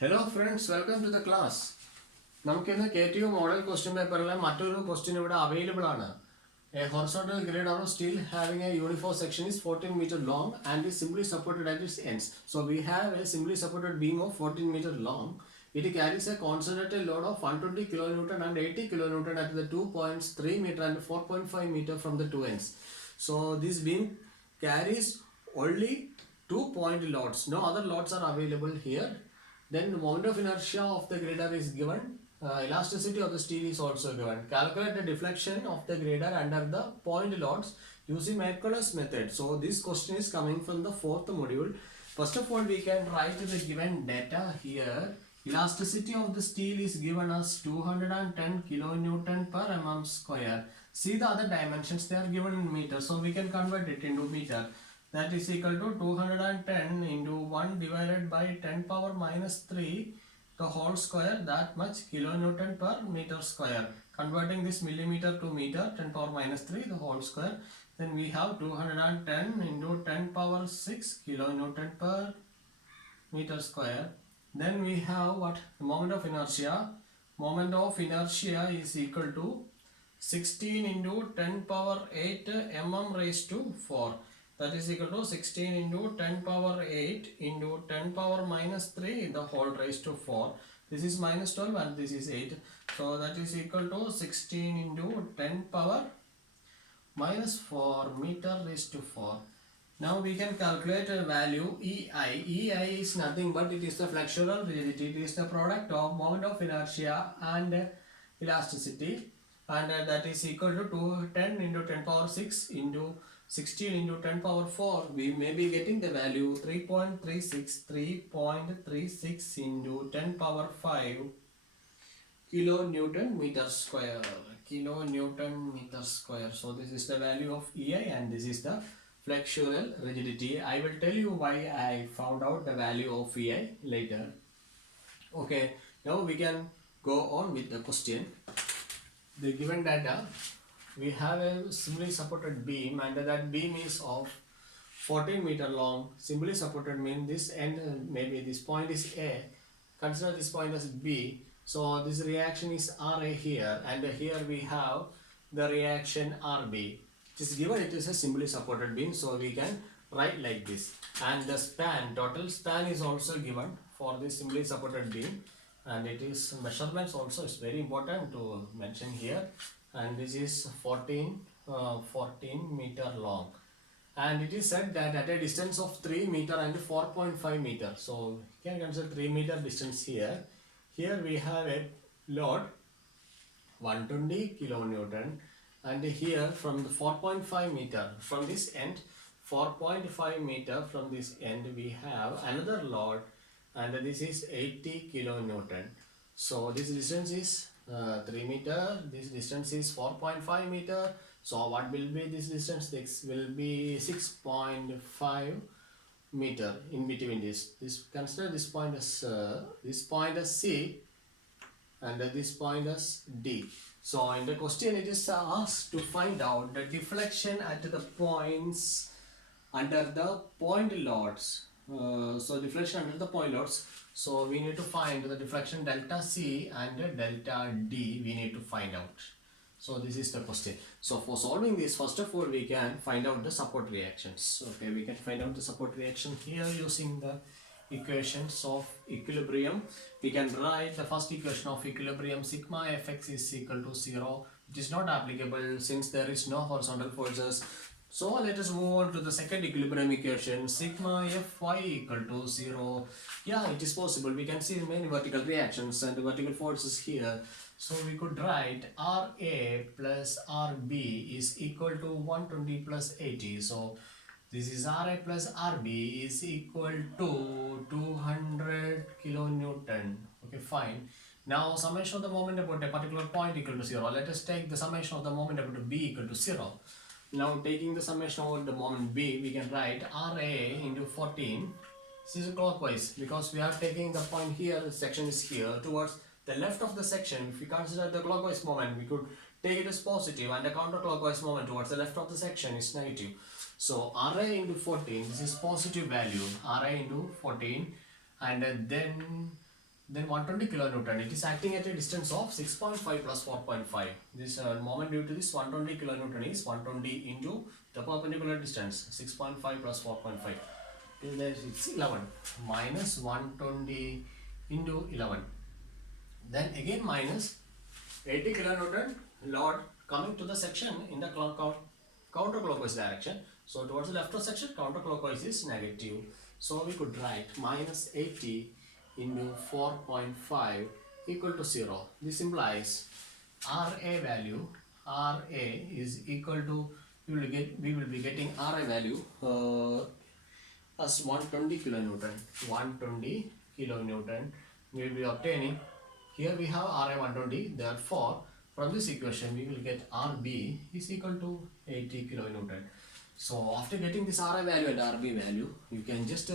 Hello friends, welcome to the class. നമുക്കിന്ന് KTU model question പേപ്പറിലെ മറ്റൊരു question ഇവിടെ available ആണ്. A horizontal grid of steel having a uniform section is 14 meter long and is simply supported at its ends. So we have a simply supported beam of 14 meter long. It carries a concentrated load of 120 kilonewton and 80 kilonewton at the 2 points 3 meter and 4.5 meter from the two ends. So this beam carries only 2-point loads. No other loads are available here. Then the moment of inertia of the grader is given. Elasticity of the steel is also given. Calculate the deflection of the grader under the point loads using Macaulay method. So this question is coming from the fourth module. First of all, we can write the given data here. Elasticity of the steel is given as 210 kilonewton per mm square. See the other dimensions, they are given in meter, so we can convert it into meter. That is equal to 210 into 1 divided by 10 power minus 3 the whole square, that much kilonewton per meter square. Converting this millimeter to meter, 10 power minus 3 the whole square. Then we have 210 into 10 power 6 kilonewton per meter square. Then we have what? The moment of inertia. Moment of inertia is equal to 16 into 10 power 8 mm raised to 4. That is equal to 16 into 10 power 8 into 10 power minus 3 the whole raised to 4. This is minus 12 and this is 8. So that is equal to 16 into 10 power minus 4 meter raised to 4. Now we can calculate a value EI. EI is nothing but it is the flexural rigidity. It is the product of moment of inertia and elasticity, and that is equal to 10 into 10 power 6 into 16 into 10 power 4. We may be getting the value 3.36 into 10 power 5 kilonewton meter square. Kilonewton meter square. So this is the value of EI and this is the flexural rigidity. I will tell you why I found out the value of EI later. Okay, now we can go on with the question. The given data, we have a simply supported beam and that beam is of 14 meter long. Simply supported means this end, maybe this point is A. Consider this point as B. So this reaction is RA here, and here we have the reaction RB. It is given, it is a simply supported beam, so we can write like this. And the span, total span is also given for this simply supported beam, and it is measurements also is very important to mention here. And this is 14 meter long, and it is said that at a distance of 3 meter and 4.5 meter. So you can consider 3 meter distance here. Here we have a load 120 kilonewton, and here from the 4.5 meter from this end, 4.5 meter from this end we have another load, and this is 80 kilonewton. So this distance is 3 meter, this distance is 4.5 meter. So what will be this distance? This will be 6.5 meter in between this. Consider this point as C, and this point as D. So in the question it is asked to find out the deflection at the points under the point loads. So deflection under the point loads. So we need to find the deflection delta C and delta D. We need to find out. So this is the question. So for solving this, first of all we can find out the support reactions. Okay, we can find out the support reaction here using the equations of equilibrium. We can write the first equation of equilibrium, sigma fx is equal to 0. It is not applicable since there is no horizontal forces. So let us move on to the second equilibrium equation, sigma Fy equal to 0. Yeah, it is possible. We can see many vertical reactions and vertical forces here. So we could write Ra plus Rb is equal to 120 plus 80. So this is Ra plus Rb is equal to 200 kilonewton. Okay, fine. Now summation of the moment about a particular point equal to 0. Let us take the summation of the moment about B equal to 0. Now taking the summation over the moment B, we can write Ra into 14. This is clockwise because we are taking the point here, the section is here towards the left of the section. If we consider the clockwise moment, we could take it as positive, and the counterclockwise moment towards the left of the section is negative. So Ra into 14, this is positive value, Ra into 14, and then then 120 kilonewton. It is acting at a distance of 6.5 plus 4.5. This moment due to this 120 kilonewton is 120 into the perpendicular distance 6.5 plus 4.5. It's 11 minus 120 into 11. Then again minus 80 kilonewton load coming to the section in the counterclockwise direction. So towards the left of section, counterclockwise is negative. So we could write minus 80 into 4.5 equal to 0. This implies RA value, RA is equal to, we will be getting RA value as 120 kilonewton. 120 kilonewton we will be obtaining. Here we have RA 120, therefore from this equation we will get RB is equal to 80 kilonewton. So after getting this RA value and RB value, you can just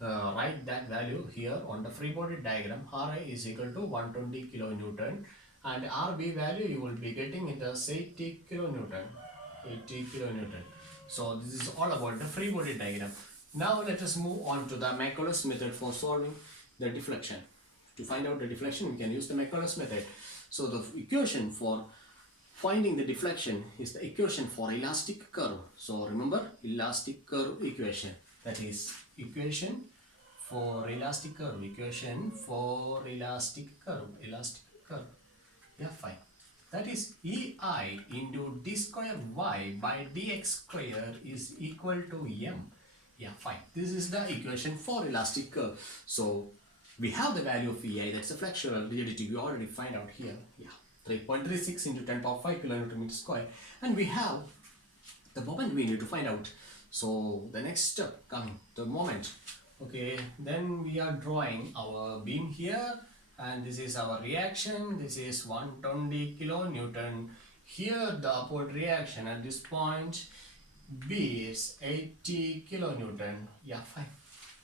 write that value here on the free body diagram. RA is equal to 120 kilonewton and RB value you will be getting it as 80 kilonewton. 80 kilonewton. So this is all about the free body diagram. Now let us move on to the Macaulay's method for solving the deflection. To find out the deflection, we can use the Macaulay's method. So the equation for finding the deflection is the equation for elastic curve. So remember, elastic curve equation. That is equation for elastic curve. Equation for elastic curve. Elastic curve. Yeah, fine. That is EI into d square y by dx square is equal to m. Yeah, fine. This is the equation for elastic curve. So we have the value of EI, that's the flexural rigidity. We already find out here. Yeah, 3.36 into 10 power 5 kilonewton meter square. And we have the moment we need to find out. So the next step coming, the moment. Okay, then we are drawing our beam here. And this is our reaction. This is 120 kilonewton. Here the upward reaction at this point B is 80 kilonewton. Yeah, fine.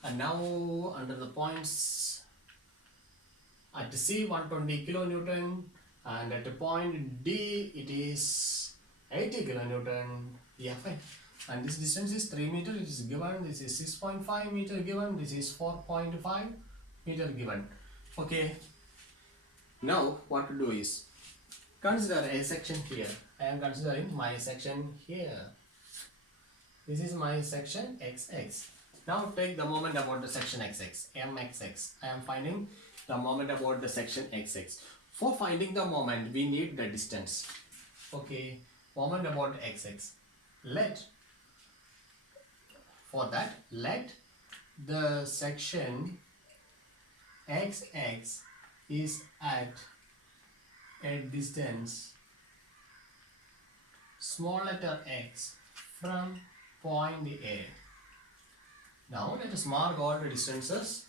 And now under the points at C 120 kilonewton and at the point D it is 80 kilonewton. Yeah, fine. And this distance is 3 meter. It is given. This is 6.5 meter given. This is 4.5 meter given. Okay. Now what to do is consider a section here. I am considering my section here. This is my section XX. Now take the moment about the section XX, MXX. I am finding the moment about the section XX. For finding the moment, we need the distance. Okay, moment about XX. For that, let the section XX is at a distance small letter x from point A. Now let us mark all the distances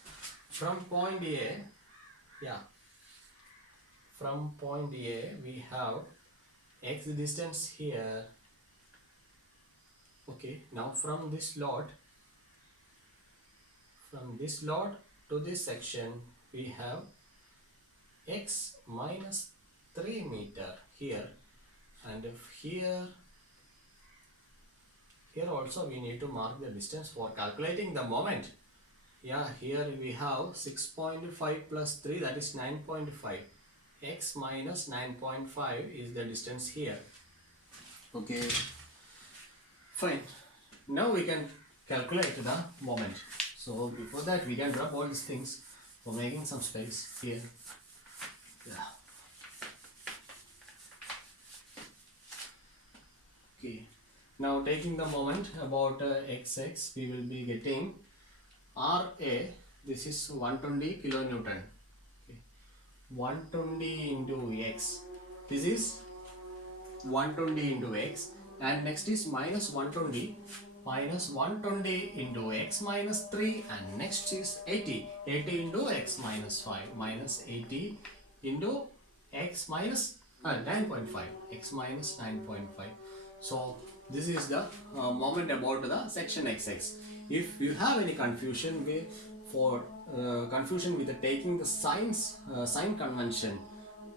from point A. Yeah, from point A we have x distance here. Okay, now from this lot to this section we have x minus 3 meter here, and if here also we need to mark the distance for calculating the moment. Yeah, here we have 6.5 plus 3, that is 9.5. X minus 9.5 is the distance here. Okay, fine. Now we can calculate the moment. So before that we can drop all these things for making some space here. Yeah. Okay. Now taking the moment about XX, we will be getting RA. This is 120 kilonewton. Okay. 120 into X. This is 120 into X, and next is minus 120. Minus 120 into x minus 3, and next is 80. 80 into x minus 5. Minus 80 into x minus 9.5. X minus 9.5. So this is the moment about the section XX. If you have any confusion with taking the sign convention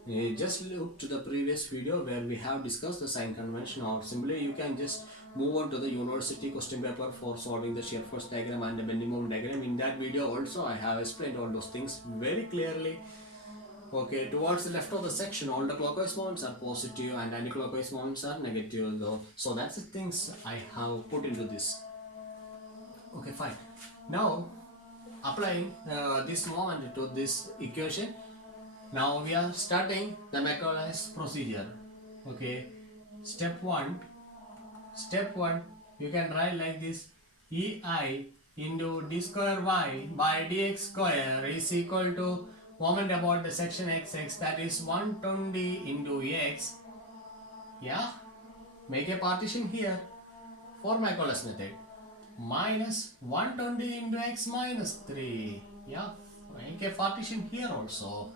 Just look to the previous video where we have discussed the sign convention, or simply you can just move on to the university question paper for solving the shear force diagram and the bending moment diagram. In that video also I have explained all those things very clearly. Okay, towards the left of the section, all the clockwise moments are positive and anti-clockwise moments are negative though. So that's the things I have put into this. Okay, fine. Now, applying this moment to this equation, now we are starting the Macaulay's procedure. Okay, step 1, you can write like this: EI into d square y by dx square is equal to moment about the section xx, that is 120 into x. Yeah, make a partition here for Macaulay's method. Minus 120 into x minus 3. Yeah, make a partition here also.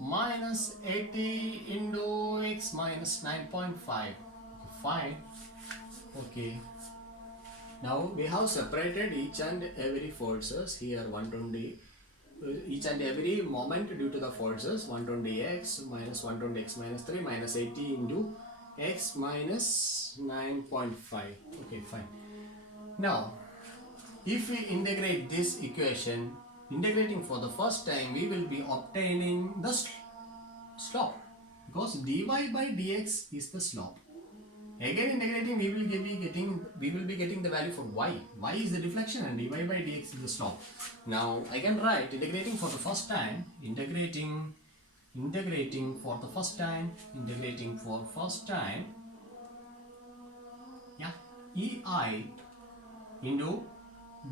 Minus 80 into x minus 9.5. Okay, fine. Okay. Now we have separated each and every forces here 120. Each and every moment due to the forces 120x minus 120x minus 3 minus 80 into x minus 9.5. Okay, fine. Now, if we integrate this equation, integrating for the first time, we will be obtaining the slope, because dy by dx is the slope. Again integrating, we will be getting the value for y. Y is the deflection and dy by dx is the slope. Now I can write integrating for the first time, integrating for the first time, yeah, ei into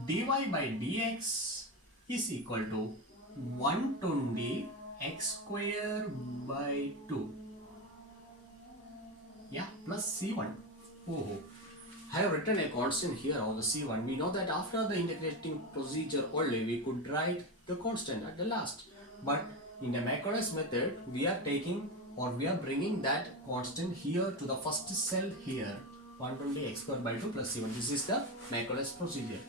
dy by dx is equal to 120 x square by 2. Yeah, plus c1. Oh, I have written a constant here on the c1. We know that after the integrating procedure only we could write the constant at the last. But in the Macaulay's method, we are taking, or we are bringing that constant here to the first cell here. 120 x square by 2 plus c1. This is the Macaulay's procedure.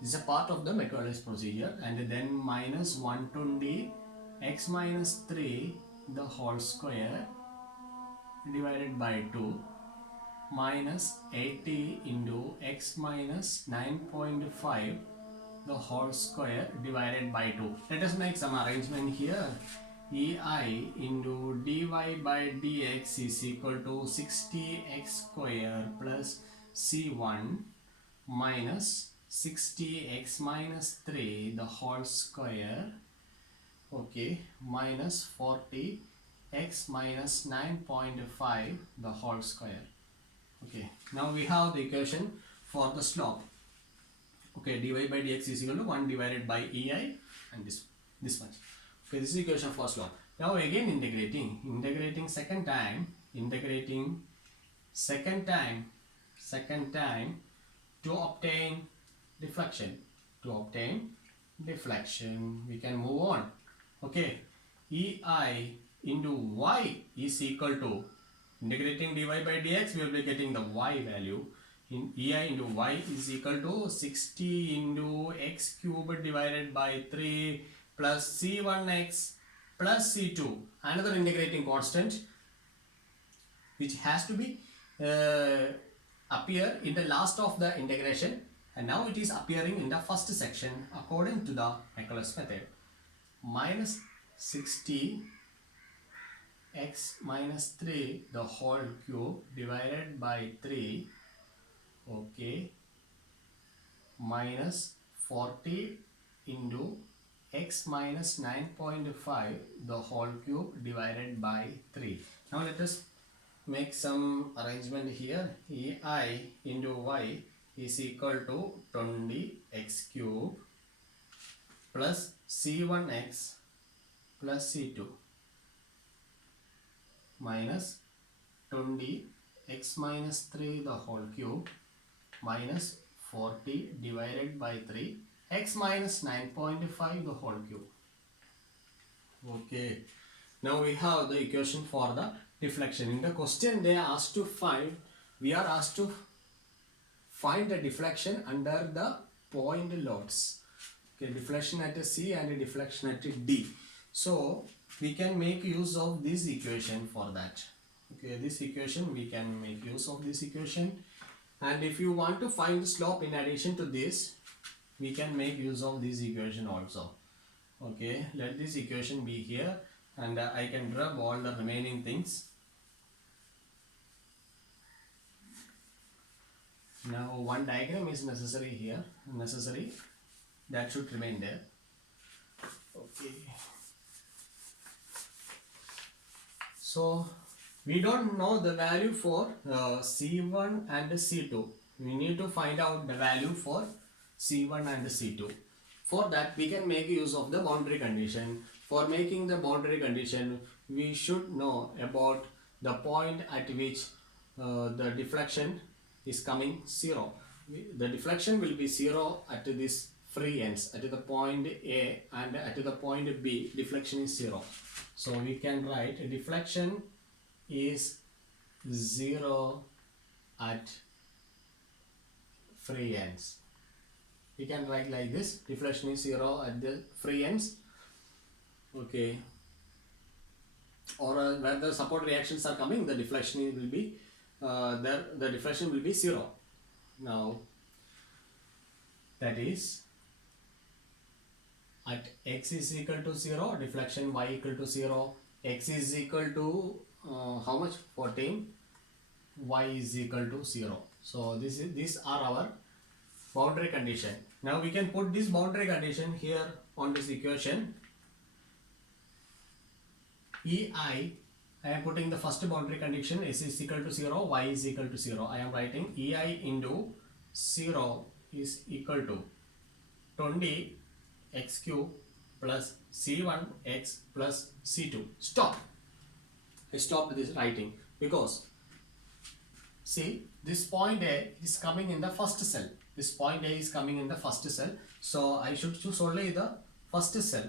This is a part of the Macaulay's procedure, and then minus 120 x minus 3 the whole square divided by 2 minus 80 into x minus 9.5 the whole square divided by 2. Let us make some arrangement here. Ei into dy by dx is equal to 60x square plus c1 minus 60x minus 3 the whole square, okay, minus 40 x minus 9.5 the whole square. Okay, now we have the equation for the slope. Okay, dy by dx is equal to 1 divided by ei and this much. Okay, this is the equation for slope. Now again integrating second time to obtain deflection. We can move on. Okay, ei into y is equal to, integrating dy by dx, we will be getting the y value. In ei into y is equal to 60 into x cubed divided by 3 plus c1x plus c2, another integrating constant which has to be appear in the last of the integration, and now it is appearing in the first section according to the Macaulay's method. Minus 60 x minus 3 the whole cube divided by 3, okay, minus 40 into x minus 9.5 the whole cube divided by 3. Now let us make some arrangement here. Ei into y is equal to 20x cube plus c1x plus c2 minus 20 x minus 3 the whole cube minus 40 divided by 3 x minus 9.5 the whole cube. Okay, now we have the equation for the deflection. In the question they are asked to find, we are asked to find the deflection under the point loads. Okay, deflection at C and deflection at D. So we can make use of this equation for that. Okay, this equation, we can make use of this equation. And if you want to find the slope in addition to this, we can make use of this equation also. Okay, let this equation be here, and I can rub all the remaining things. Now one diagram is necessary here, that should remain there. Okay, so we don't know the value for C1 and C2. We need to find out the value for C1 and C2. For that, we can make use of the boundary condition. For making the boundary condition, we should know about the point at which the deflection is coming 0. The deflection will be 0 at this free ends, at the point A, and at the point B, deflection is 0. So we can write deflection is 0 at free ends. We can write like this: deflection is 0 at the free ends. Okay, or where the support reactions are coming, the deflection will be the deflection will be 0. Now that is at x is equal to 0, deflection y equal to 0, x is equal to how much? 14, y is equal to 0. So these are our boundary condition. Now we can put this boundary condition here on this equation. I am putting the first boundary condition, s is equal to 0, y is equal to 0. I am writing EI into 0 is equal to 20 x cube plus C1 x plus C2. Stop. I stopped this writing because see, this point A is coming in the first cell. This point A is coming in the first cell. So I should choose only the first cell.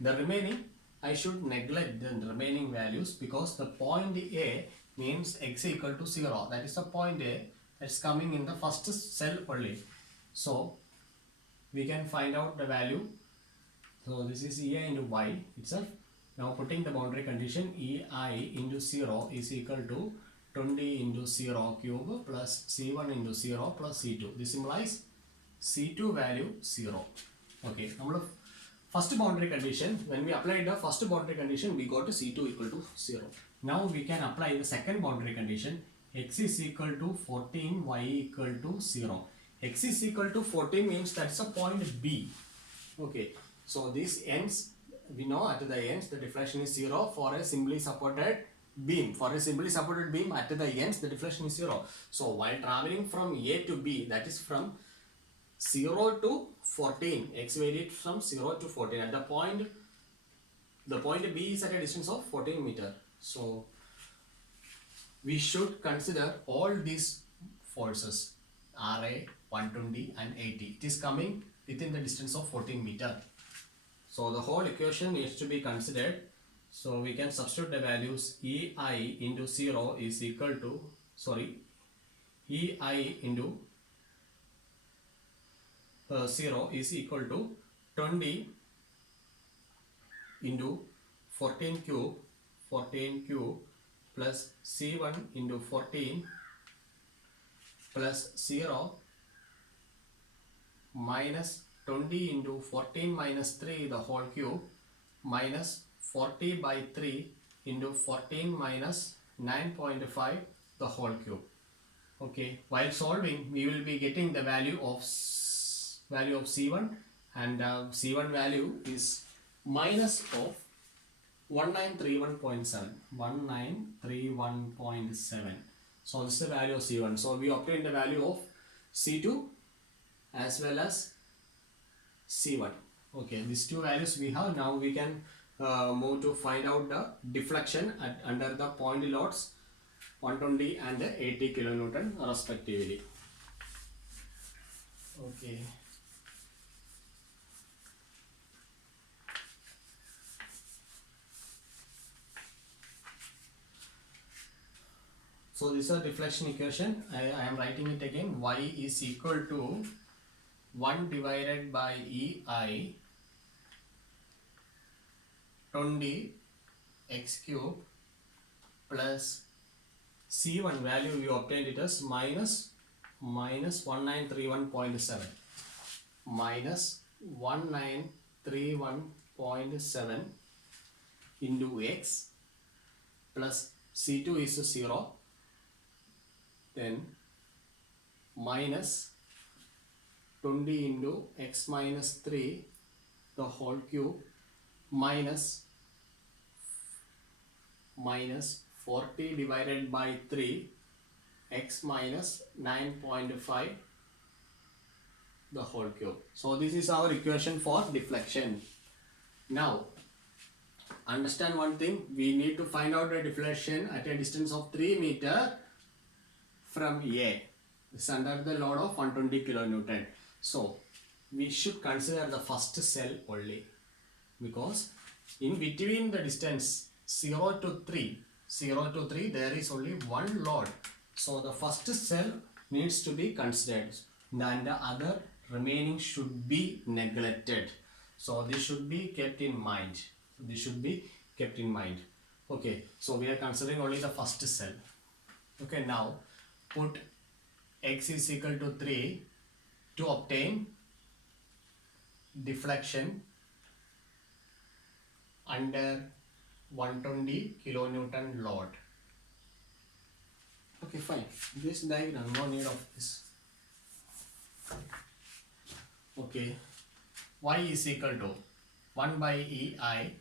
The remaining, I should neglect the remaining values, because the point A means x equal to 0. That is the point A that's coming in the first cell only. So we can find out the value. So this is EI into y itself. Now putting the boundary condition, EI into 0 is equal to 20 into 0 cube plus C1 into 0 plus C2. This implies C2 value 0. Okay, first boundary condition, when we applied the first boundary condition, we got C2 equal to 0. Now we can apply the second boundary condition, x is equal to 14, y equal to 0. X is equal to 14 means that's a point B. Okay, so this ends, we know at the ends the deflection is 0 for a simply supported beam. For a simply supported beam, at the ends the deflection is 0. So while traveling from A to B, that is from 0 to 14, x varied from 0 to 14. At the point B is at a distance of 14 meter. So we should consider all these forces, RA, 120 and 80. It is coming within the distance of 14 meter. So the whole equation needs to be considered. So we can substitute the values. EI into 0 is equal to, EI into 0 is equal to 20 into 14 cube plus C1 into 14 plus 0 minus 20 into 14 minus 3 the whole cube minus 40 by 3 into 14 minus 9.5 the whole cube. Okay, while solving we will be getting the value of C1, and C1 value is minus of 1931.7. So this is the value of C1. So we obtained the value of C2 as well as C1. Okay, these two values we have. Now we can move to find out the deflection under the point loads 120 and 80 kilonewton respectively. Okay. So this is a deflection equation. I am writing it again. Y is equal to 1 divided by EI 20 x cube plus C1 value we obtained it as minus 1931.7 minus 1931.7 into x plus C2 is 0, then minus 20 into x minus 3 the whole cube minus 40 divided by 3 x minus 9.5 the whole cube. So this is our equation for deflection. Now understand one thing, we need to find out the deflection at a distance of 3 meter from A. It's under the load of 120 kilonewton. So we should consider the first cell only, because in between the distance 0 to 3 there is only one load. So the first cell needs to be considered and the other remaining should be neglected. So this should be kept in mind. Okay, so we are considering only the first cell. Okay, now put x is equal to 3 to obtain deflection under 120 kilonewton load. Okay, fine. This diagram, no need of this. Okay, y is equal to 1 by EI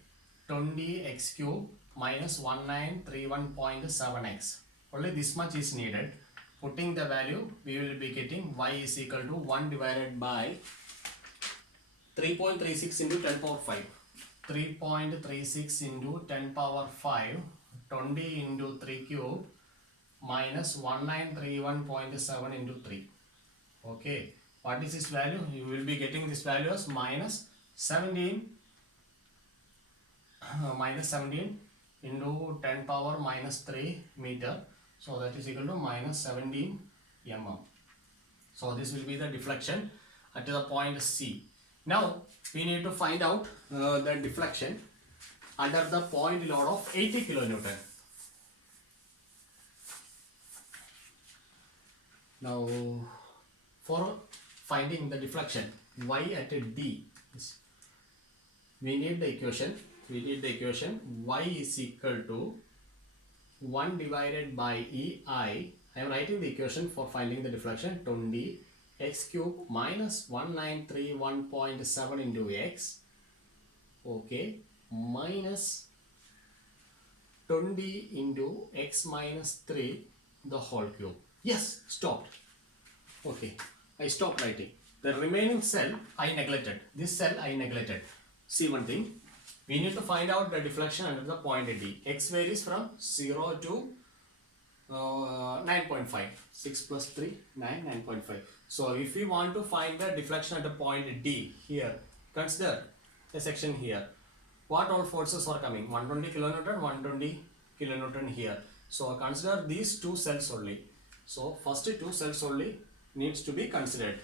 20 x cube minus 1931.7x. Only this much is needed. Putting the value, we will be getting y is equal to 1 divided by 3.36 into 10 power 5. 3.36 into 10 power 5, 20 into 3 cube minus 1931.7 into 3. Okay, what is this value? You will be getting this value as minus 17 into 10 power minus 3 meter. So that is equal to minus 17 mm. So this will be the deflection at the point C. Now we need to find out the deflection under the point load of 80 kilonewton. Now for finding the deflection y at a D, we need the equation y is equal to 1 divided by EI. I am writing the equation for finding the deflection 20 x cube minus 1931.7 into x, okay, minus 20 into x minus 3 the whole cube. Yes, stopped. Okay, I stopped writing. The remaining cell I neglected. This cell I neglected. See one thing, we need to find out the deflection under the point D. X varies from 0 to 9.5. 6 plus 3, 9.5. So if we want to find the deflection at the point D, here, consider a section here. What all forces are coming? 120 kilonewton, 120 kilonewton here. So consider these two cells only. So first two cells only needs to be considered.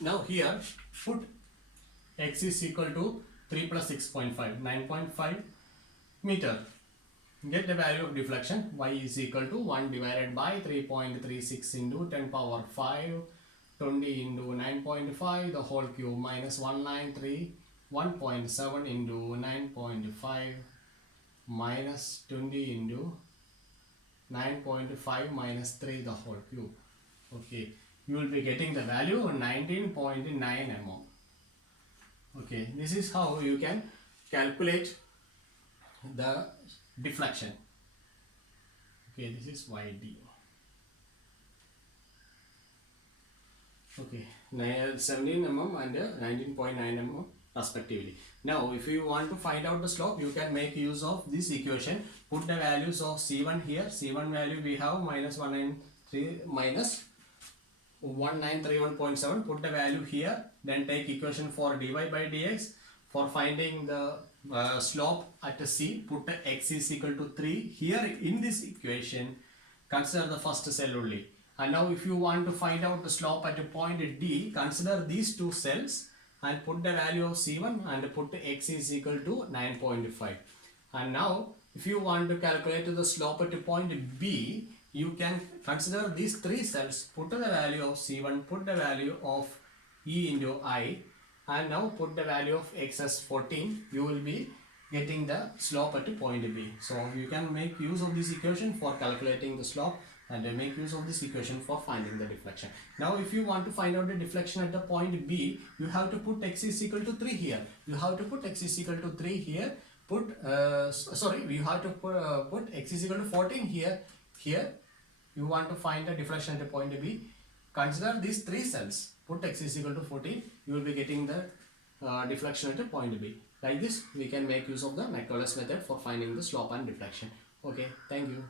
Now here, put x is equal to 3 plus 6.5, 9.5 meter. Get the value of deflection. Y is equal to 1 divided by 3.36 into 10 power 5, 20 into 9.5 the whole cube minus 1931.7 into 9.5 minus 20 into 9.5 minus 3 the whole cube. Okay, you will be getting the value 19.9 mm. Okay, this is how you can calculate the deflection. Okay, this is YD. Okay, 17 mm and 19.9 mm respectively. Now if you want to find out the slope, you can make use of this equation. Put the values of C1 here. C1 value we have minus 1931.7. Put the value here. Then take equation for dy by dx. For finding the slope at C, put x is equal to 3. Here in this equation, consider the first cell only. And now if you want to find out the slope at a point D, consider these two cells and put the value of C1 and put x is equal to 9.5. And now if you want to calculate the slope at point B, you can consider these three cells, put the value of C1, put the value of E into I, and now put the value of x as 14. You will be getting the slope at point B. So you can make use of this equation for calculating the slope and make use of this equation for finding the deflection. Now if you want to find out the deflection at the point B, you have to put x is equal to 3 here. You have to put x is equal to 3 here. You have to put x is equal to 14 here. Here you want to find the deflection at the point B. Consider these three cells. Put x is equal to 14. You will be getting the deflection at the point B. Like this, we can make use of the Macaulay's method for finding the slope and deflection. Okay, thank you.